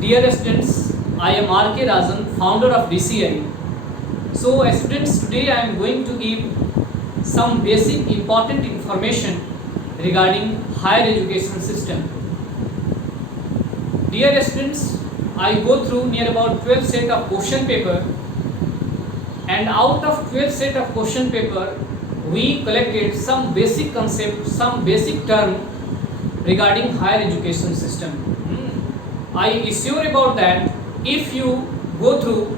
Dear students, I am R.K. Rajan, founder of DCI. So students, today I am going to give some basic important information regarding higher education system. Dear students, I go through near about 12 set of question paper, and out of 12 set of question paper, we collected some basic concept, some basic term regarding higher education system. I is sure about that if you go through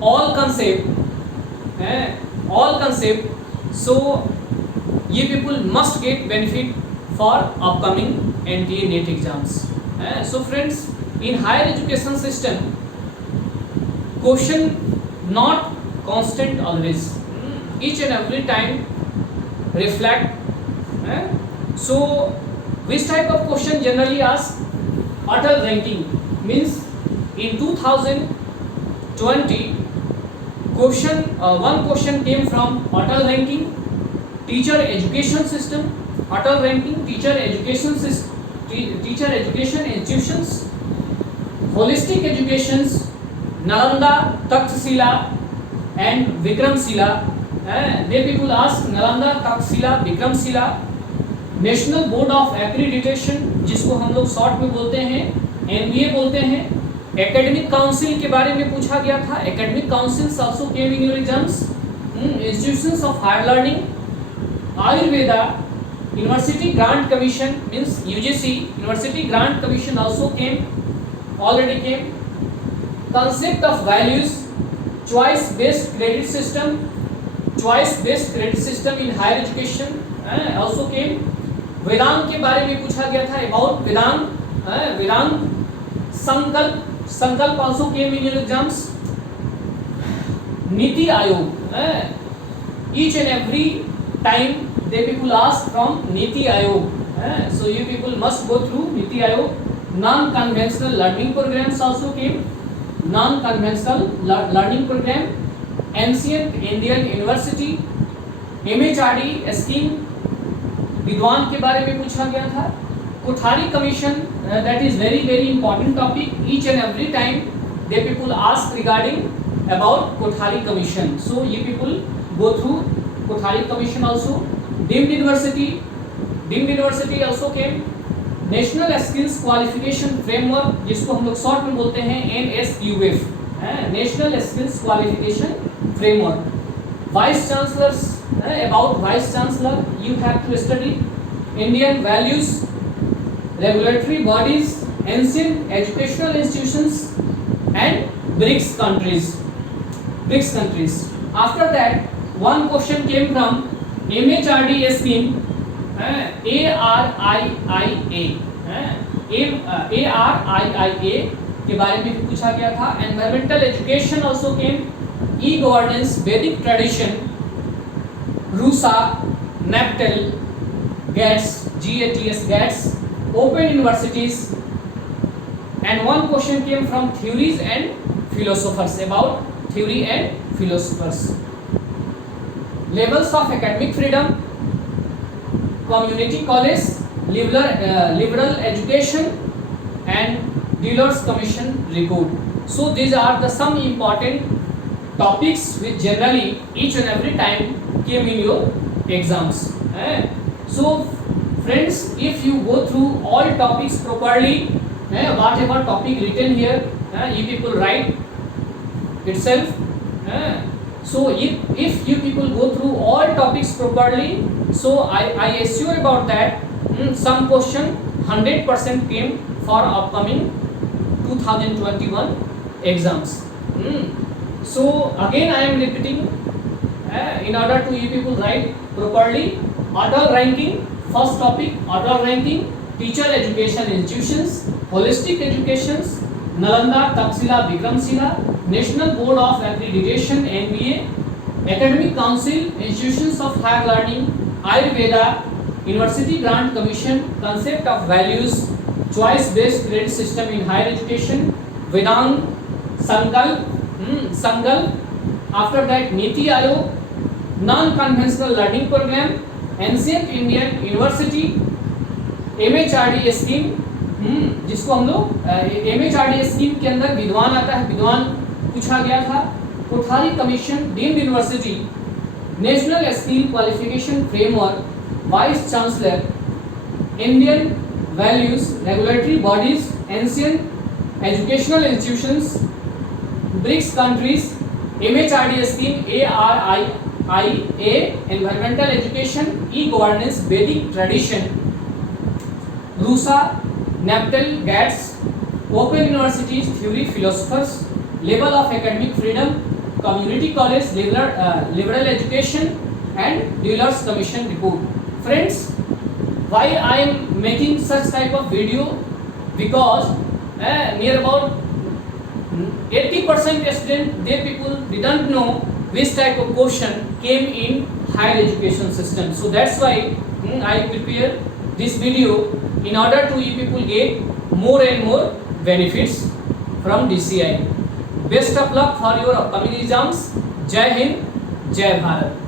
all concept, so you people must get benefit for upcoming NTA NET exams. So friends, in higher education system, question not constant always, each and every time reflect. So which type of question generally asked? Atal ranking means in 2020 one question came from Atal ranking teacher education system, Atal ranking teacher education institutions, holistic educations, Nalanda, Takshashila and Vikramshila. They people ask Nalanda, Takshashila, Vikramshila. National board of accreditation, जिसको हम लोग short में बोलते हैं NBA बोलते हैं, academic council के बारे में पूछा गया था. Academic council also came in your exams. Institutions of higher learning, Ayurveda, university grant commission means UGC, university grant commission also came, already came. Concept of values, choice based credit system in higher education also came. Vedanta के बारे में पूछा गया था, about Vedanta Sankalp also came in your exams. Niti Aayog, each and every time they people ask from Niti Ayog, so you people must go through Niti Ayog. Non-conventional learning programs also came, non-conventional learning program. Ancient Indian University, MHRD scheme, विद्वान के बारे में पूछा गया था. Kothari commission, that is very very important topic. Each and every time they people ask regarding about Kothari commission, so you people go through Kothari commission also. Deemed university also came. National skills qualification framework, जिसको हम लोग short में बोलते हैं NSQF, national skills qualification framework. Vice chancellors, about vice chancellor you have to study. Indian values, regulatory bodies, ancient educational institutions and BRICS countries. After that one question came from MHRD scheme, ARIIA के बारे में पूछा गया था. Environmental education also came. E-governance, Vedic tradition, RUSA, NAPTEL, GATS, open universities, and one question came from theories and philosophers, about theory and philosophers. Levels of academic freedom, community college, liberal education, and Dealers Commission report. So these are the some important topics which generally each and every time came in your exams. So friends, if you go through all topics properly, whatever topic written here, you people write itself. So if you people go through all topics properly, so I assure about that some question 100% came for upcoming 2021 exams. So again I am repeating, in order to you people write properly. Atal ranking, first topic, Atal ranking teacher education institutions, holistic educations, Nalanda, Takshashila, Vikramshila, National Board of Accreditation NBA, Academic Council, institutions of higher learning, Ayurveda, University Grant Commission, concept of values, choice based credit system in higher education, Vedant, Sankalp. After that Niti Ayog, non-conventional learning program, Ancient Indian University, MHRD scheme, जिसको हम लोग MHRD scheme के अंदर विद्वान आता है, विद्वान पूछा गया था। Kothari commission, deemed university, national skill qualification framework, vice chancellor, Indian values, regulatory bodies, ancient educational institutions, BRICS countries, MHRD scheme, ARIIA, environmental education, e governance, Vedic tradition, RUSA, NPTEL, GATS, open universities, theory, philosophers, level of academic freedom, community college, liberal education and dealers commission report. Friends, why I am making such type of video? Because near about 80% student, they people didn't know which type of question came in higher education system. So that's why I prepare this video in order to you people get more and more benefits from DCI. Best of luck for your upcoming exams. Jai Hind, Jai Bharat.